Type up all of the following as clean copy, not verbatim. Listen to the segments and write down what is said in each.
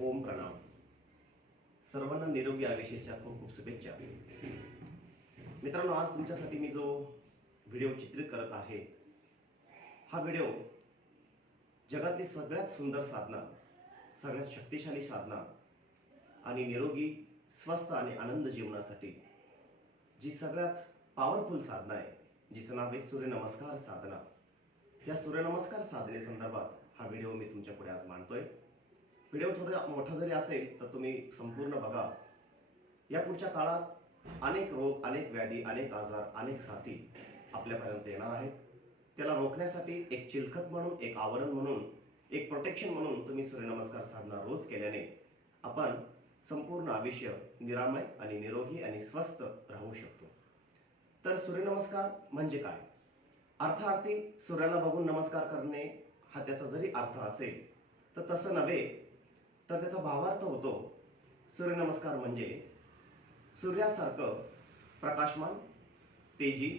ओम प्रणाम. सर्वांना निरोगी आयुष्याच्या खूप खूप शुभेच्छा. मित्रांनो, आज तुमच्यासाठी मी जो व्हिडिओ चित्रित करत आहे हा व्हिडिओ जगातली सगळ्यात सुंदर साधना, सगळ्यात शक्तिशाली साधना आणि निरोगी स्वस्थ आणि आनंद जीवनासाठी जी सगळ्यात पॉवरफुल साधना आहे, जिचं नाव आहे सूर्यनमस्कार साधना. या सूर्यनमस्कार साधनेसंदर्भात हा व्हिडिओ मी तुमच्यापुढे आज मांडतोय. व्हिडिओ थोडा मोठा जरी असेल तर तुम्ही संपूर्ण बघा. या पुढच्या काळात अनेक रोग, अनेक व्याधी, अनेक आजार, अनेक साथी आपल्यापर्यंत येणार आहेत. त्याला रोखण्यासाठी एक चिलखत म्हणून, एक आवरण म्हणून, एक प्रोटेक्शन म्हणून तुम्ही सूर्यनमस्कार साधना रोज केल्याने आपण संपूर्ण आयुष्य निरामय आणि निरोगी आणि स्वस्थ राहू शकतो. तर सूर्यनमस्कार म्हणजे काय? अर्थार्थी सूर्याला बघून नमस्कार करणे हा त्याचा जरी अर्थ असेल तर तसं नव्हे, तर त्याचा भावार्थ होतो सूर्यनमस्कार म्हणजे सूर्यासारखं प्रकाशमान, तेजी,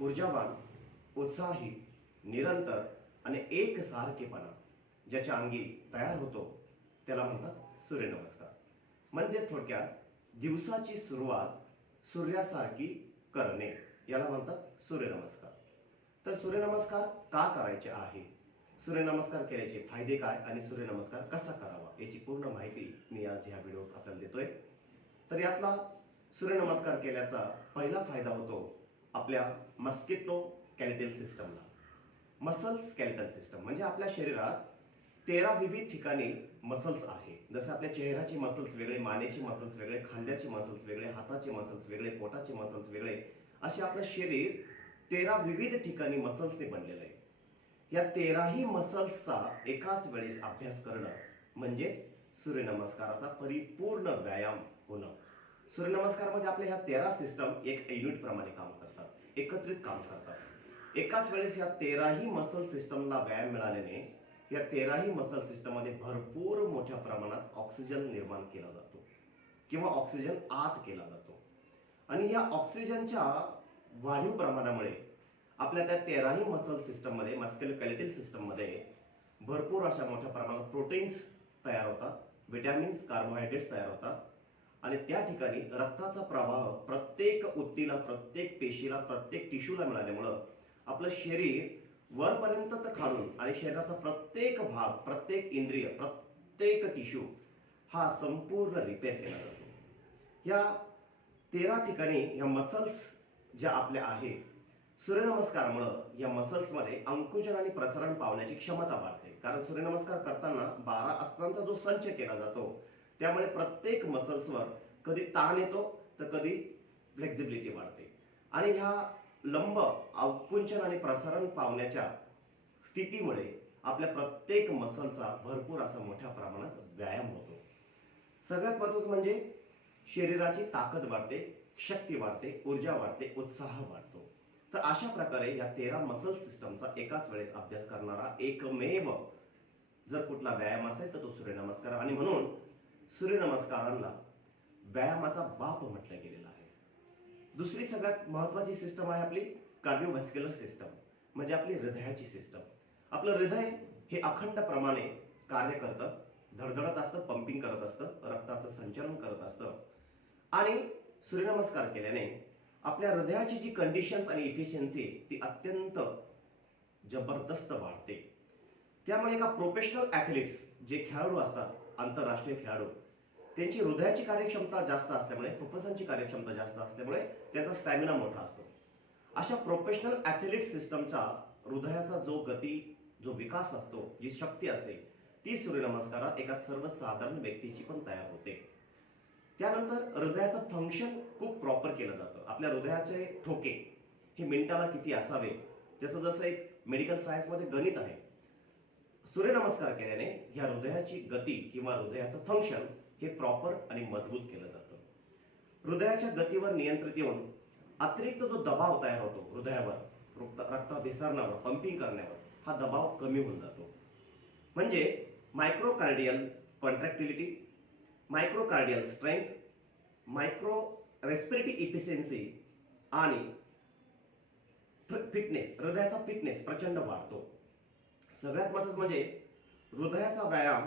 ऊर्जावान, उत्साही, निरंतर आणि एकसारखेपणा ज्याच्या अंगी तयार होतो त्याला म्हणतात सूर्यनमस्कार. म्हणजे थोडक्यात दिवसाची सुरुवात सूर्यासारखी करणे याला म्हणतात सूर्यनमस्कार. तर सूर्यनमस्कार का करायचे आहे, सूर्यनमस्कार केल्याचे फायदे काय आणि सूर्यनमस्कार कसा करावा याची पूर्ण माहिती मी आज ह्या व्हिडिओत आपल्याला देतोय. तर यातला सूर्यनमस्कार केल्याचा पहिला फायदा होतो आपल्या मस्किटो स्केलेटल सिस्टमला. मसल स्केलेटल सिस्टम म्हणजे आपल्या शरीरात 13 विविध ठिकाणी मसल्स आहे. जसं आपल्या चेहऱ्याचे मसल्स वेगळे, मानेचे मसल्स वेगळे, खांद्याचे मसल्स वेगळे, हाताचे मसल्स वेगळे, पोटाचे मसल्स वेगळे, असे आपलं शरीर 13 विविध ठिकाणी मसल्सने बनलेलं आहे. या 13ही मसल्सचा एकाच वेळेस अभ्यास करणं म्हणजेच सूर्यनमस्काराचा परिपूर्ण व्यायाम होणं. सूर्यनमस्कारमध्ये आपल्या ह्या 13 सिस्टम एक युनिट प्रमाणे काम करतात, एकत्रित काम करतात. एकाच वेळेस या 13ही मसल सिस्टमला व्यायाम मिळाल्याने या 13ही मसल सिस्टममध्ये भरपूर मोठ्या प्रमाणात ऑक्सिजन निर्माण केला जातो किंवा ऑक्सिजन आत केला जातो. आणि या ऑक्सिजनच्या वाढीव प्रमाणामुळे आपल्या त्या 13ही मसल सिस्टममध्ये, मस्क्युलोस्केलेटल सिस्टममध्ये भरपूर अशा मोठ्या प्रमाणात प्रोटीन्स तयार होतात, विटॅमिन्स, कार्बोहायड्रेट्स तयार होतात. आणि त्या ठिकाणी रक्ताचा प्रवाह प्रत्येक ऊतीला, प्रत्येक पेशीला, प्रत्येक टिश्यूला मिळाल्यामुळं आपलं शरीर वरपर्यंत तर खालून आणि शरीराचा प्रत्येक भाग, प्रत्येक इंद्रिय, प्रत्येक टिश्यू हा संपूर्ण रिपेअर केला जातो. या 13 ठिकाणी या मसल्स ज्या आपल्या आहे, सूर्यनमस्कारामुळं या मसल्समध्ये अंकुचन आणि प्रसारण पावण्याची क्षमता वाढते. कारण सूर्यनमस्कार करताना 12 आसनांचा जो संच केला जातो त्यामुळे प्रत्येक मसल्सवर कधी ताण येतो तर कधी फ्लेक्झिबिलिटी वाढते. आणि ह्या लंब अंकुचन आणि प्रसारण पावण्याच्या स्थितीमुळे आपल्या प्रत्येक मसलचा भरपूर असा मोठ्या प्रमाणात व्यायाम होतो. सगळ्यात महत्त्वाचं म्हणजे शरीराची ताकद वाढते, शक्ती वाढते, ऊर्जा वाढते, उत्साह वाढतो. तर अशा प्रकारे या 13 मसल सिस्टमचा एकाच वेळेस अभ्यास करणारा एकमेव जर कुठला व्यायाम असेल तर तो सूर्यनमस्कार. आणि म्हणून सूर्यनमस्कारांना व्यायामाचा बाप म्हटलं गेलेलं आहे. दुसरी सगळ्यात महत्वाची सिस्टम आहे आपली कार्डिओव्हॅस्क्युलर सिस्टम, म्हणजे आपली हृदयाची सिस्टम. आपलं हृदय हे अखंड प्रमाणे कार्य करतं, धडधडत असतं, पंपिंग करत असतं, रक्ताचं संचलन करत असतं. आणि सूर्यनमस्कार केल्याने आपल्या हृदयाची जी कंडिशन्स आणि इफिशियन्सी ती अत्यंत जबरदस्त वाढते. त्यामुळे एका प्रोफेशनल ॲथलीट्स जे खेळाडू असतात, आंतरराष्ट्रीय खेळाडू, त्यांची हृदयाची कार्यक्षमता जास्त असल्यामुळे, फुफ्फुसांची कार्यक्षमता जास्त असल्यामुळे त्यांचा स्टॅमिना मोठा असतो. अशा प्रोफेशनल ॲथलीट सिस्टमचा हृदयाचा जो गती, जो विकास असतो, जी शक्ती असते ती सूर्यनमस्कारात एका सर्वसाधारण व्यक्तीची पण तयार होते. त्यानंतर हृदयाचं फंक्शन खूप प्रॉपर केलं जातं. आपल्या हृदयाचे ठोके हे मिनिटाला किती असावे त्याचं जसं एक मेडिकल सायन्समध्ये गणित आहे. सूर्यनमस्कार केल्याने ह्या हृदयाची गती किंवा हृदयाचं फंक्शन हे प्रॉपर आणि मजबूत केलं जातं. हृदयाच्या गतीवर नियंत्रित येऊन अतिरिक्त जो दबाव तयार होतो हृदयावर, रक्त विसरण्यावर, पंपिंग करण्यावर, हा दबाव कमी होऊन जातो. म्हणजे मायक्रोकार्डियल कॉन्ट्रॅक्टिलिटी, मायक्रोकार्डियल स्ट्रेंथ, मायक्रो रेस्पिरेटरी इफिशियन्सी आणि फिटनेस, हृदयाचा फिटनेस प्रचंड वाढतो. सगळ्यात महत्त्वाचं म्हणजे हृदयाचा व्यायाम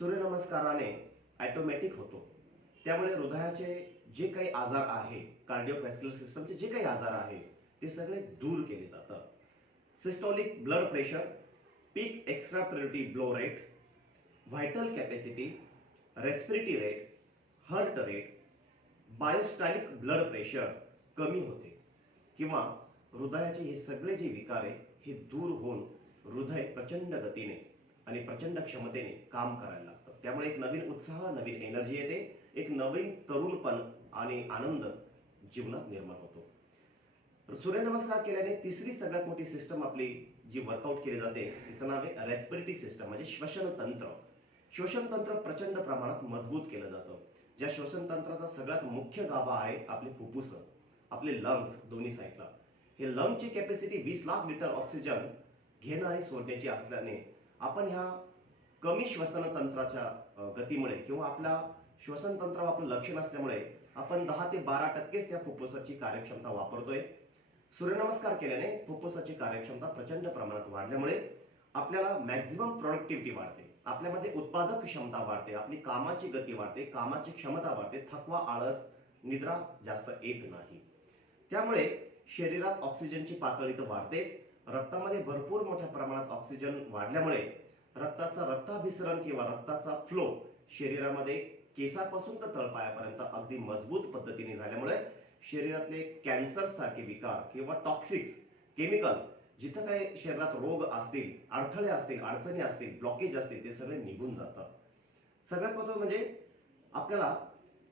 सूर्यनमस्काराने ऑटोमॅटिक होतो. त्यामुळे हृदयाचे जे काही आजार आहे, कार्डिओव्हॅस्क्युलर सिस्टमचे जे काही आजार आहे ते सगळे दूर केले जातात. Systolic blood pressure, peak expiratory flow rate, vital capacity, respiratory rate, heart rate, diastolic blood pressure कमी होते किंवा हृदयाचे हे सगळे जे विकार आहे हे दूर होऊन हृदय प्रचंड गतीने आणि प्रचंड क्षमतेने काम करायला लागतं. त्यामुळे एक नवीन उत्साह, नवीन एनर्जी येते, एक नवीन तरुणपण आणि आनंद जीवनात निर्माण होतो. सूर्यनमस्कार केल्याने तिसरी सगळ्यात मोठी सिस्टम आपली जी वर्कआउट केली जाते तिचं नाव आहे रेस्पिरेटरी सिस्टम, म्हणजे श्वसन तंत्र. श्वसन तंत्र प्रचंड प्रमाणात मजबूत केलं जातं. ज्या श्वसन तंत्राचा सगळ्यात मुख्य गाभा आहे आपले फुफ्फुस, आपले लंग्स दोन्ही साईडला. हे लंग्सची कॅपॅसिटी 20 लाख लिटर ऑक्सिजन घेणं आणि सोडण्याची असल्याने आपण ह्या कमी श्वसन तंत्राच्या गतीमुळे किंवा आपल्या श्वसन तंत्रावर आपलं लक्ष नसल्यामुळे आपण 10 ते 12% त्या फुफ्फुसाची कार्यक्षमता वापरतोय. सूर्यनमस्कार केल्याने फुफ्फुसाची कार्यक्षमता प्रचंड प्रमाणात वाढल्यामुळे आपल्याला मॅक्झिमम प्रोडक्टिव्हिटी वाढते, आपल्यामध्ये उत्पादक क्षमता वाढते, आपली कामाची गती वाढते, कामाची क्षमता वाढते, थकवा, आळस, निद्रा जास्त येत नाही. त्यामुळे शरीरात ऑक्सिजनची पातळी तर वाढतेच, रक्तामध्ये भरपूर मोठ्या प्रमाणात ऑक्सिजन वाढल्यामुळे रक्ताचा रक्ताभिसरण किंवा रक्ताचा फ्लो शरीरामध्ये केसापासून तर तळपायापर्यंत अगदी मजबूत पद्धतीने झाल्यामुळे शरीरातले कॅन्सर सारखे विकार किंवा टॉक्सिक्स, केमिकल, जिथं काही शरीरात रोग असतील, अडथळे असतील, अडचणी असतील, ब्लॉकेज असतील ते सगळे निघून जातात. सगळ्यात महत्त्वाचं म्हणजे आपल्याला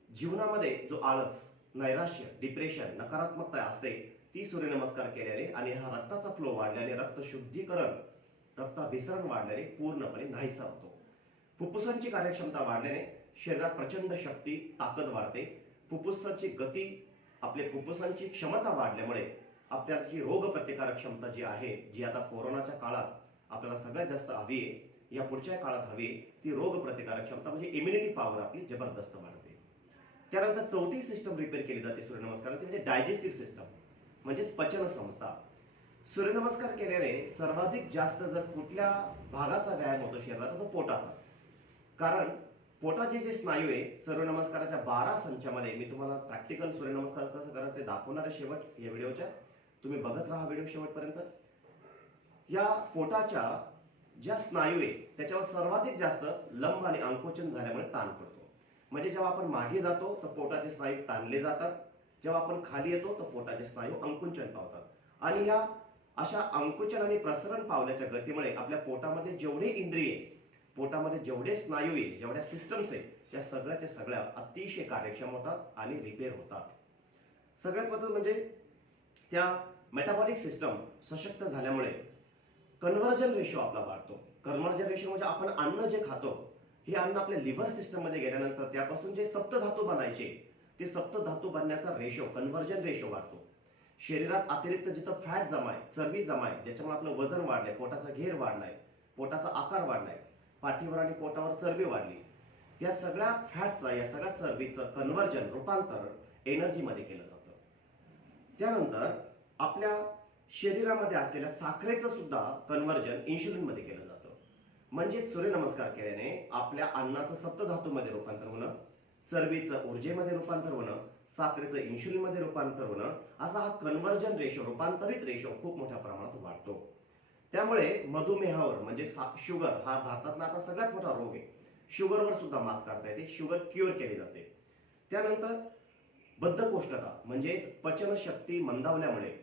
जीवनामध्ये जो आळस, नैराश्य, डिप्रेशन, नकारात्मकता असते ती सूर्यनमस्कार केल्याने आणि हा रक्ताचा फ्लो वाढल्याने, रक्त शुद्धीकरण, रक्ताभिसरण वाढल्याने पूर्णपणे नाहीसा होतो. फुफ्फुसांची कार्यक्षमता वाढल्याने शरीरात प्रचंड शक्ती, ताकद वाढते. फुफ्फुसाची गती, आपल्या फुफ्फुसांची क्षमता वाढल्यामुळे आपल्याची रोग प्रतिकारक क्षमता जी आहे, जी आता कोरोनाच्या काळात आपल्याला सगळ्यात जास्त हवी आहे, या पुढच्या काळात हवी, ती रोग प्रतिकारक क्षमता म्हणजे इम्युनिटी पॉवर आपली जबरदस्त वाढते. त्यानंतर चौथी सिस्टम रिपेअर केली जाते सूर्यनमस्काराची, म्हणजे डायजेस्टिव्ह सिस्टम, म्हणजेच पचन संस्था. सूर्यनमस्कार केल्याने सर्वाधिक जास्त जर कुठल्या भागाचा व्यायाम होतो शरीराचा, तो पोटाचा. कारण पोटाचे जे स्नायू आहे, सूर्यनमस्काराच्या 12 संचामध्ये मी तुम्हाला प्रॅक्टिकल सूर्यनमस्कार कसं करायचं ते दाखवणार आहे शेवट या व्हिडिओच्या. तुम्ही बघत राहा व्हिडिओ शेवटपर्यंत. या पोटाच्या ज्या स्नायू आहे त्याच्यावर सर्वाधिक जास्त लंब आणि अंकोचन झाल्यामुळे ताण पडतो. म्हणजे जेव्हा आपण मागे जातो तर पोटाचे स्नायू ताणले जातात, जेव्हा आपण खाली येतो तर पोटाचे स्नायू अंकुचन पावतात. आणि या अशा अंकुचन आणि प्रसरण पावल्याच्या गतीमुळे आपल्या पोटामध्ये जेवढे इंद्रिय, पोटामध्ये जेवढे स्नायू आहे, जेवढ्या सिस्टम्स आहे, त्या सगळ्याच्या सगळ्या अतिशय कार्यक्षम होतात आणि रिपेअर होतात. सगळ्यात महत्त्वाचं म्हणजे त्या मेटाबॉलिक सिस्टम सशक्त झाल्यामुळे कन्व्हर्जन रेशो आपला वाढतो. कन्व्हर्जन रेशो म्हणजे आपण अन्न जे खातो हे अन्न आपल्या लिव्हर सिस्टम मध्ये गेल्यानंतर त्यापासून जे सप्तधातू बनायचे ते सप्तधातू बनण्याचा रेशो, कन्व्हर्जन रेशो वाढतो. शरीरात अतिरिक्त जिथं फॅट जमाय, चरबी जमाय, ज्याच्यामुळे आपलं वजन वाढलंय, पोटाचा घेर वाढलाय, पोटाचा आकार वाढलाय, पाठीवर आणि पोटावर चरबी वाढली, या सगळ्या फॅट्सचा, या सगळ्या चरबीचं कन्व्हर्जन, रूपांतर एनर्जीमध्ये केलं जातं. त्यानंतर आपल्या शरीरामध्ये असलेल्या साखरेचं सुद्धा कन्व्हर्जन इन्शुलिन मध्ये केलं जातं. म्हणजे सूर्यनमस्कार केल्याने आपल्या अन्नाचं सप्तधातूमध्ये रूपांतर होणं, चरबीचं ऊर्जेमध्ये रूपांतर होणं, साखरेचं इन्शुलिन मध्ये रूपांतर होणं, असा हा कन्व्हर्जन रेशो, रूपांतरित रेशो खूप मोठ्या प्रमाणात वाढतो. त्यामुळे मधुमेहावर म्हणजे शुगर हा भारतातला आता सगळ्यात मोठा रोग आहे. शुगरवर सुद्धा मात करता येते, शुगर क्युअर केली जाते. त्यानंतर बद्धकोष्ठता म्हणजे पचनशक्ती मंदावल्यामुळे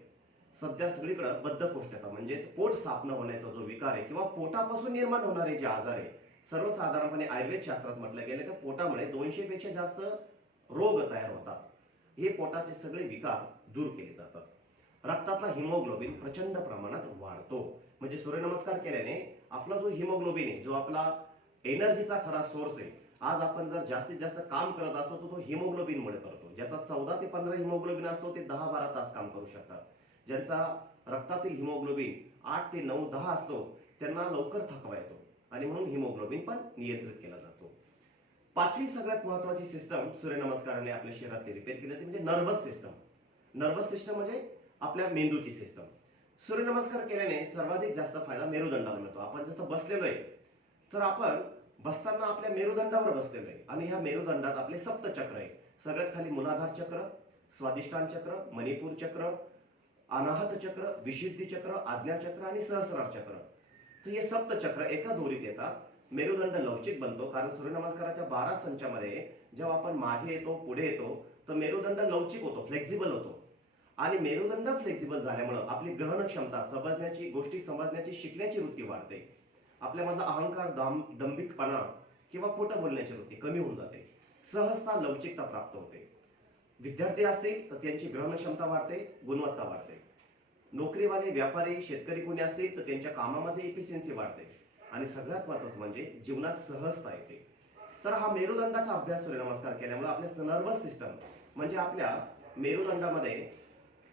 सध्या सगळीकडे बद्धकोष्ठता म्हणजेच पोट साफ न होण्याचा जो विकार आहे किंवा पोटापासून निर्माण होणारे जे आजार आहे, सर्वसाधारणपणे आयुर्वेद शास्त्रात म्हटलं गेलं की पोटामुळे 200 पेक्षा जास्त रोग तयार होतात. हे पोटाचे सगळे विकार दूर केले जातात. रक्तातला हिमोग्लोबिन प्रचंड प्रमाणात वाढतो. म्हणजे सूर्यनमस्कार केल्याने आपला जो हिमोग्लोबिन आहे, जो आपला एनर्जीचा खरा सोर्स आहे, आज आपण जर जास्तीत जास्त काम करत असतो तो हिमोग्लोबिनमुळे करतो. ज्याचा 14 ते 15 हिमोग्लोबिन असतो ते 10-12 तास काम करू शकतात. ज्यांचा रक्तातील हिमोग्लोबिन 8 ते 9, 10 असतो त्यांना लवकर थकवा येतो आणि म्हणून हिमोग्लोबिन पण नियंत्रित केला जातो. पाचवी सगळ्यात महत्वाची सिस्टम सूर्यनमस्काराने आपल्या शरीरातली रिपेअर केली जाते, म्हणजे नर्वस सिस्टम. नर्वस सिस्टम म्हणजे आपल्या मेंदूची सिस्टम. सूर्यनमस्कार केल्याने सर्वाधिक जास्त फायदा मेरुदंडाला मिळतो. आपण जसं बसलेलो आहे तर आपण बसताना आपल्या मेरुदंडावर बसलेलो आहे आणि ह्या मेरुदंडात आपले सप्तचक्र आहे. सगळ्यात खाली मूलाधार चक्र, स्वादिष्टान चक्र, मणिपूर चक्र, अनाहत चक्र, विशुद्धी चक्र, आज्ञा चक्र आणि सहस्रार चक्र. तर हे सप्तचक्र एका दोरीत येतात. मेरुदंड लवचिक बनतो कारण सूर्यनमस्काराच्या 12 संचामध्ये जेव्हा आपण मागे येतो, पुढे येतो, तर मेरुदंड लवचिक होतो, फ्लेक्झिबल होतो. आणि मेरुदंड फ्लेक्झिबल झाल्यामुळे आपली ग्रहण क्षमता, समजण्याची, गोष्टी समजण्याची, शिकण्याची वृत्ती वाढते. आपल्यामधला अहंकार, दंभिकपणा किंवा खोटं बोलण्याची वृत्ती कमी होऊन जाते. सहजता, लवचिकता प्राप्त होते. विद्यार्थी असतील तर त्यांची ग्रहण क्षमता वाढते, गुणवत्ता वाढते. नोकरीवाले, व्यापारी, शेतकरी कोणी असतील तर त्यांच्या कामामध्ये इफिशियन्सी वाढते. आणि सगळ्यात महत्त्वाचं म्हणजे जीवनात सहजता येते. तर हा मेरुदंडाचा अभ्यास सूर्यनमस्कार केल्यामुळे आपल्या नर्वस सिस्टम म्हणजे आपल्या मेरुदंडामध्ये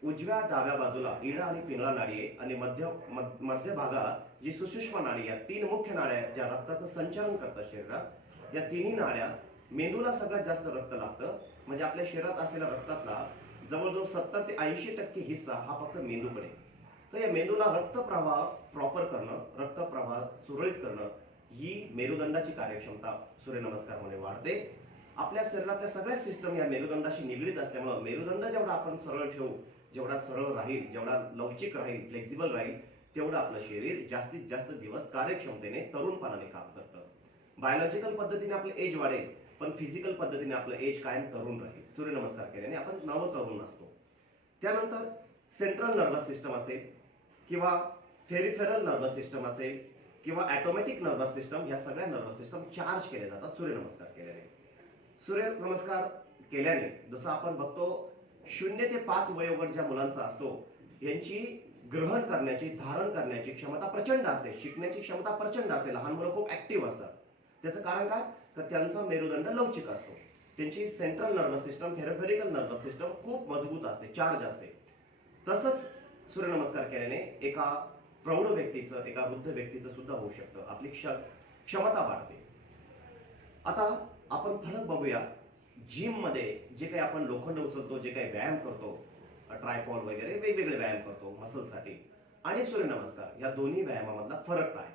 उजव्या डाव्या बाजूला इडा आणि पिंगळा नाडी आहे आणि मध्य भागात जी सुषुम्ना नाडी, या 3 मुख्य नाड्या ज्या रक्ताचं संचलन करतात शरीरात, या तिन्ही नाड्या, मेंदूला सगळ्यात जास्त रक्त लागतं. म्हणजे आपल्या शरीरात असलेल्या रक्तातला जवळजवळ 70 ते 80% हिस्सा हा फक्त मेंदूकडे. तर या मेंदूला रक्तप्रवाह प्रॉपर करणं, रक्तप्रवाह सुरळीत करणं, ही मेरुदंडाची कार्यक्षमता सूर्यनमस्कारमध्ये वाढते. आपल्या शरीरातल्या सगळ्या सिस्टम या मेरुदंडाशी निगडीत असल्यामुळे मेरुदंड जेवढा आपण सरळ ठेवू, जेवढा सरळ राहील, जेवढा लवचिक राहील, फ्लेक्झिबल राहील, तेवढं आपलं शरीर जास्तीत जास्त दिवस कार्यक्षमतेने, तरुणपणाने काम करतं. बायोलॉजिकल पद्धतीने आपलं एज वाढेल, पण फिजिकल पद्धतीने आपलं एज कायम तरुण राहील. सूर्यनमस्कार केल्याने आपण नवतरुण असतो. त्यानंतर सेंट्रल नर्वस सिस्टम असेल किंवा फेरिफेरल नर्वस सिस्टम असेल किंवा ॲटोमॅटिक नर्वस सिस्टम, या सगळ्या नर्वस सिस्टम चार्ज केले जातात सूर्यनमस्कार केल्याने. सूर्यनमस्कार केल्याने जसं आपण बघतो 0 ते 5 वयोगट ज्या मुलांचा असतो, यांची ग्रहण करण्याची, धारण करण्याची क्षमता प्रचंड असते, शिकण्याची क्षमता प्रचंड असते. लहान मुलं खूप ऍक्टिव्ह असतात. त्याचं कारण काय? तर त्यांचा मेरुदंड लवचिक असतो. त्यांची central nervous system, peripheral nervous system खूप मजबूत असते, चार्ज असते. तसंच सूर्यनमस्कार केल्याने एका प्रौढ व्यक्तीचं, एका वृद्ध व्यक्तीचं सुद्धा होऊ शकतं. आपली क्षमता वाढते. आता आपण फरक बघूया. जिम मध्ये जे काही आपण लोखंड उचलतो, जे काही व्यायाम करतो, ट्रायफॉल वगैरे वेगवेगळे व्यायाम करतो मसलसाठी, आणि सूर्यनमस्कार, या दोन्ही व्यायामामधला फरक काय?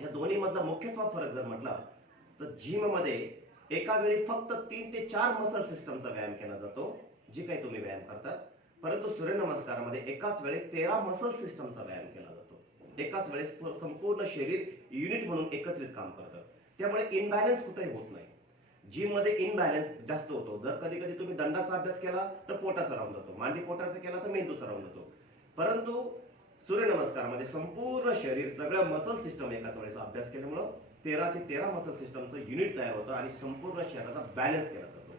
या दोन्ही मधला मुख्यत्व फरक जर म्हटला तर जिम मध्ये एका वेळी फक्त 3 ते 4 मसल सिस्टमचा व्यायाम केला जातो, जे काही तुम्ही व्यायाम करतात. परंतु सूर्यनमस्कारामध्ये एकाच वेळी 13 मसल सिस्टमचा व्यायाम केला जातो. एकाच वेळेस संपूर्ण शरीर युनिट म्हणून एकत्रित काम करतं. त्यामुळे इनबॅलन्स कुठेही होत नाही. जिम मध्ये इनबॅलन्स जास्त होतो. जर कधी कधी तुम्ही दंडाचा अभ्यास केला तर पोटाचा राहून जातो, मांडी पोटाचा केला तर मेंदूचा राहून जातो. परंतु सूर्यनमस्कारमध्ये संपूर्ण शरीर, सगळ्या मसल सिस्टम एकाच वेळेस अभ्यास केल्यामुळं 13 चे 13 मसल सिस्टमचं युनिट तयार होतं आणि संपूर्ण शरीराचा बॅलन्स केला जातो.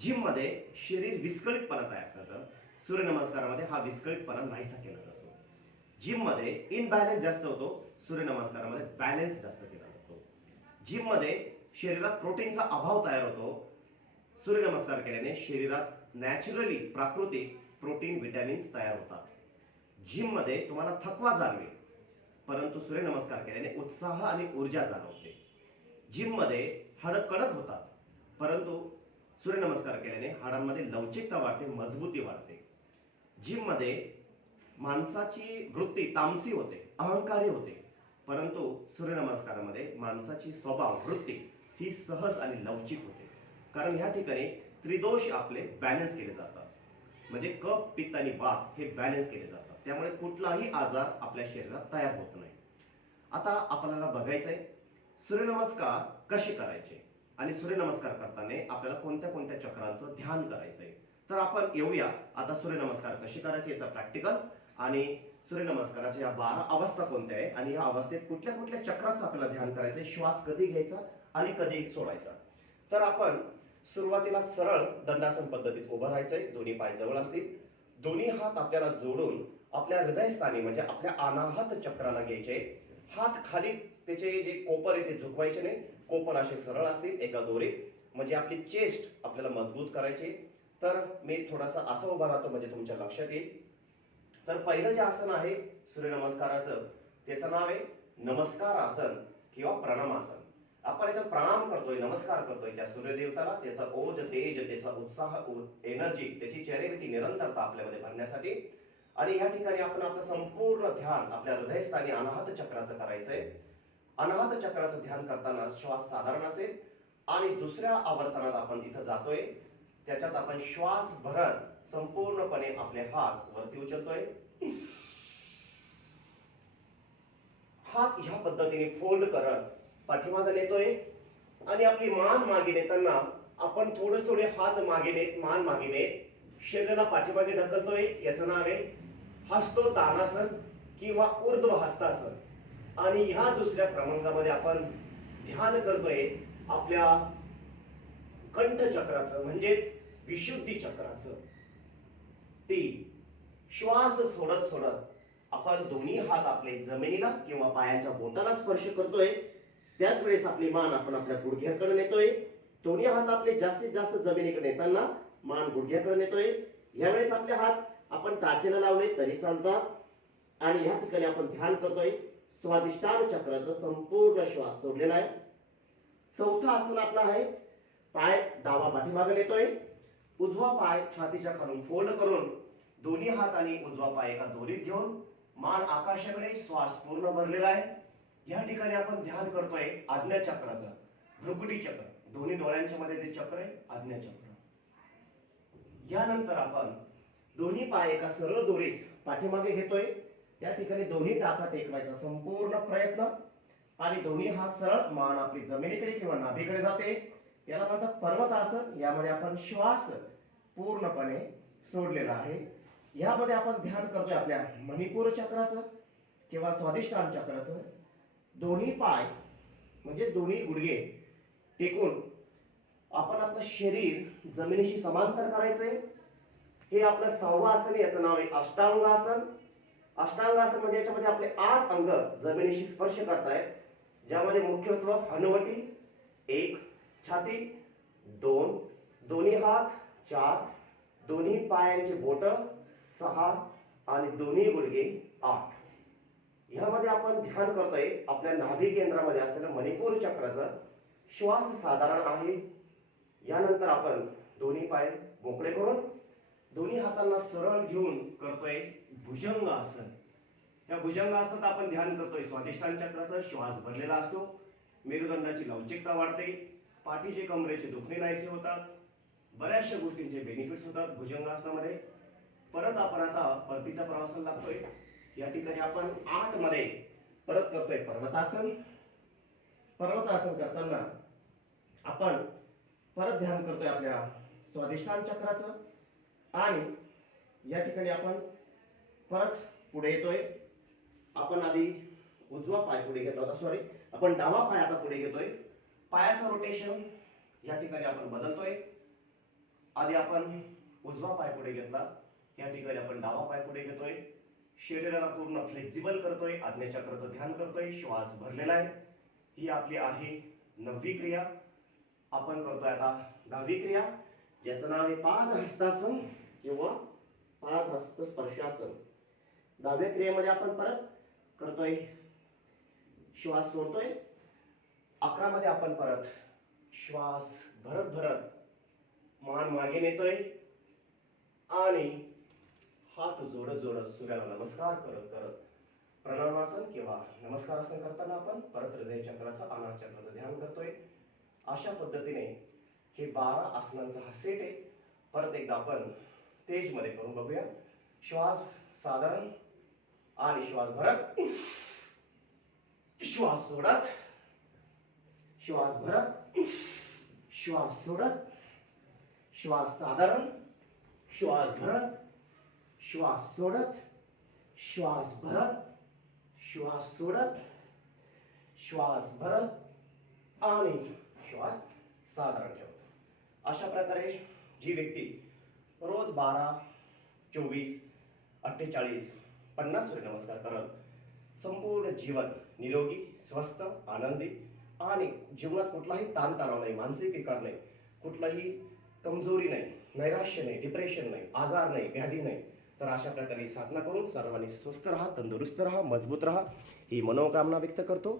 जिम मध्ये शरीर विस्कळीतपणा तयार करतं, सूर्यनमस्कारामध्ये हा विस्कळीतपणा नाहीसा केला जातो. जिम मध्ये इनबॅलन्स जास्त होतो, सूर्यनमस्कारामध्ये बॅलन्स जास्त केला जातो. जिम मध्ये शरीरात प्रोटीनचा अभाव तयार होतो, सूर्यनमस्कार केल्याने शरीरात नॅचरली, प्राकृतिक प्रोटीन, विटॅमिन्स तयार होतात. जिम मध्ये तुम्हाला थकवा जाणवेल, परंतु सूर्यनमस्कार केल्याने उत्साह आणि ऊर्जा जाणवते. जिम मध्ये हाडं कडक होतात, परंतु सूर्यनमस्कार केल्याने हाडांमध्ये लवचिकता वाढते, मजबूती वाढते. जिम मध्ये माणसाची वृत्ती तामसी होते, अहंकारी होते, परंतु सूर्यनमस्कारामध्ये माणसाची स्वभाव, वृत्ती ही सहज आणि लवचिक होते. कारण ह्या ठिकाणी त्रिदोष आपले बॅलन्स केले जातात. म्हणजे कफ, पित्त आणि वात हे बॅलन्स केले जातात. त्यामुळे कुठलाही आजार आपल्या शरीरात तयार होत नाही. आता आपल्याला बघायचंय सूर्यनमस्कार कसे करायचे आणि सूर्यनमस्कार करताना आपल्याला कोणत्या कोणत्या चक्रांचं ध्यान करायचंय. तर आपण येऊया आता सूर्यनमस्कार कसे करायचे याचा प्रॅक्टिकल, आणि सूर्यनमस्काराच्या या 12 अवस्था कोणत्या आहे आणि या अवस्थेत कुठल्या कुठल्या चक्राचं आपल्याला ध्यान करायचंय, श्वास कधी घ्यायचा आणि कधी सोडायचा. तर आपण सुरुवातीला सरळ दंडासन पद्धतीत उभं राहायचंय. दोन्ही पाय जवळ असतील, दोन्ही हात आपल्याला जोडून आपल्या हृदयस्थानी म्हणजे आपल्या अनाहत चक्राला घ्यायचे. हात खाली, त्याचे जे कोपर आहे ते झुकवायचे नाही, कोपर असे सरळ असतील एका दोरीत, म्हणजे आपली चेस्ट आपल्याला मजबूत करायची. तर मी थोडासा असं उभा राहतो म्हणजे तुमच्या लक्षात येईल. तर पहिलं जे आसन आहे सूर्यनमस्काराचं, त्याचं नाव आहे नमस्कार आसन किंवा प्रणामासन. आपण याचा प्रणाम करतोय, नमस्कार करतोय त्या सूर्यदेवताला, त्याचा ओज, तेज, त्याचा उत्साह, एनर्जी, त्याची चेहऱ्यावरती निरंतरता आपल्यामध्ये भरण्यासाठी. आणि या ठिकाणी आपण आपलं संपूर्ण ध्यान आपल्या हृदयस्थानी अनाहत चक्राचं करायचंय. अनाहत चक्राचं ध्यान करताना श्वास साधारण असेल आणि दुसऱ्या आवर्तनात आपण इथं जातोय त्याच्यात आपण श्वास भरत संपूर्णपणे आपले हात वरती उचलतोय, हात ह्या पद्धतीने फोल्ड करत पाठीमागे नेतोय आणि आपली मान मागे नेताना आपण थोडे हात मागे नेत, मान मागे नेत शरीराला पाठीमागे ढकलतोय. याचं नाव आहे हस्तोत्तानासन किंवा ऊर्ध्व हस्तासन. आणि ह्या दुसऱ्या क्रमांकामध्ये आपण ध्यान करतोय आपल्या कंठ चक्राचं म्हणजेच विशुद्धी चक्राचं. ती श्वास सोडत सोडत आपण दोन्ही हात आपले जमिनीला किंवा पायाच्या बोटाला स्पर्श करतोय. त्याच वेळेस आपली मान आपण आपल्या गुडघ्याकडे नेतोय. दोन्ही हात आपले जास्तीत जास्त जमिनीकडे नेताना मान गुडघ्याकडे नेतोय. यावेळेस आपले हात आपण टाचेला लावले तरी चालतात आणि या ठिकाणी आपण ध्यान करतोय स्वादिष्टान चक्राचा संपूर्ण श्वास सोडलेला आहे. चौथा आसन आपला आहे पाय डावा पाठीमागे नेतोय, उजवा पाय छातीच्या खालून फोल्ड करून दोन्ही हात आणि उजवा पाय एका दोरीत घेऊन मान आकाशाकडे, श्वास पूर्ण भरलेला आहे. या ठिकाणी आपण ध्यान करतोय आज्ञा चक्राचं, भ्रुकुटी चक्र, दोन्ही डोळ्यांच्या मध्ये जे चक्र आहे आज्ञा चक्र. यानंतर आपण दोन्ही पाय एका सरळ दोरीत पाठीमागे घेतोय. त्या ठिकाणी दोन्ही टाचा टेकवायचा संपूर्ण प्रयत्न आणि दोन्ही हात सरळ, मान आपली जमिनीकडे किंवा नाभीकडे जाते. याला म्हणतात पर्वतासन. यामध्ये आपण श्वास पूर्णपणे सोडलेला आहे. यामध्ये आपण ध्यान करतोय आपल्या मणिपूर चक्राचं किंवा स्वादिष्टान चक्राचं. दोन्ही पाय म्हणजे दोन्ही गुडघे टेकून आपण आपलं शरीर जमिनीशी समांतर करायचंय. हे आपलं 6वं आसन आहे. याचं नाव आहे अष्टांगासन. अष्टांगासन म्हणजे याच्यामध्ये आपले 8 अंग जमिनीशी स्पर्श करतायत, ज्यामध्ये मुख्यत्व हनुवटी 1, छाती 2, दोन्ही हात 4, दोन्ही पायांचे बोट 6 आणि दोन्ही गुडघे 8. यामध्ये आपण ध्यान करतोय आपल्या नाभी केंद्रामध्ये असलेल्या मणिपूर चक्राचं. श्वास साधारण आहे. यानंतर आपण दोन्ही पाय मोकळे करून दोन्ही हातांना सरळ घेऊन करतोय भुजंग आसन. या भुजंग आसनात आपण ध्यान करतोय स्वादिष्टान चक्राचा. श्वास भरलेला असतो, मेरुदंडाची लवचिकता वाढते, पाठीचे कमरेचे दुखणे नाहीसे होतात, बऱ्याचशा गोष्टींचे बेनिफिट्स होतात भुजंग आसनामध्ये. परत आपण आता परतीच्या प्रवासाला लागतोय. या ठिकाणी आपण 8 मध्ये परत करतोय पर्वतासन. पर्वतासन करताना आपण परत ध्यान करतोय आपल्या स्वादिष्टान चक्राचं आणि या ठिकाणी आपण परत पुढे येतोय. आपण आधी उजवा पाय पुढे घेतला होता, सॉरी आपण डावा पाय आता पुढे घेतोय. पायाचं रोटेशन या ठिकाणी आपण बदलतोय. आधी आपण उजवा पाय पुढे घेतला, या ठिकाणी आपण डावा पाय पुढे घेतोय. शरीराला पूर्ण फ्लेक्झिबल करतोय, आज्ञा चक्राचं ध्यान करतोय, श्वास भरलेला आहे. ही आपली आहे 9वी क्रिया. आपण करतोय आता 10वी क्रिया, ज्याचं नाव आहे पादहस्तासन किंवा पादहस्त स्पर्शासन. 10व्या क्रियेमध्ये आपण परत करतोय श्वास सोडतोय. 11 मध्ये आपण परत श्वास भरत भरत मान मागे नेतोय आणि हात जोडत जोडत सूर्याला नमस्कार करत करत प्रणामासन किंवा नमस्कारासन करताना आपण परत हृदय चक्राचं, अनाहत चक्राचं ध्यान करतोय. अशा पद्धतीने हे 12 आसनांचा हा सेट आहे. परत एकदा आपण तेज मध्ये करून बघूया. श्वास साधारण आणि श्वास भरत, श्वास सोडत, श्वास भरत, श्वास सोडत, श्वास साधारण, श्वास भरत, श्वास सोडत, श्वास भरत, श्वास सोडत, श्वास भरत आणि श्वास साधारण ठेवतो. अशा प्रकारे जी व्यक्ती रोज 12, 24, 48, 50 सूर्यनमस्कार करत संपूर्ण जीवन निरोगी, स्वस्थ, आनंदी आणि जीवनात कुठलाही ताणतणाव नाही, मानसिक विकार नाही, कुठलाही कमजोरी नाही, नैराश्य नाही, डिप्रेशन नाही, आजार नाही, व्याधी नाही, तर अशा प्रकारे साधना करून सर्वांनी स्वस्थ राहा, तंदुरुस्त राहा, मजबूत राहा ही मनोकामना व्यक्त करतो.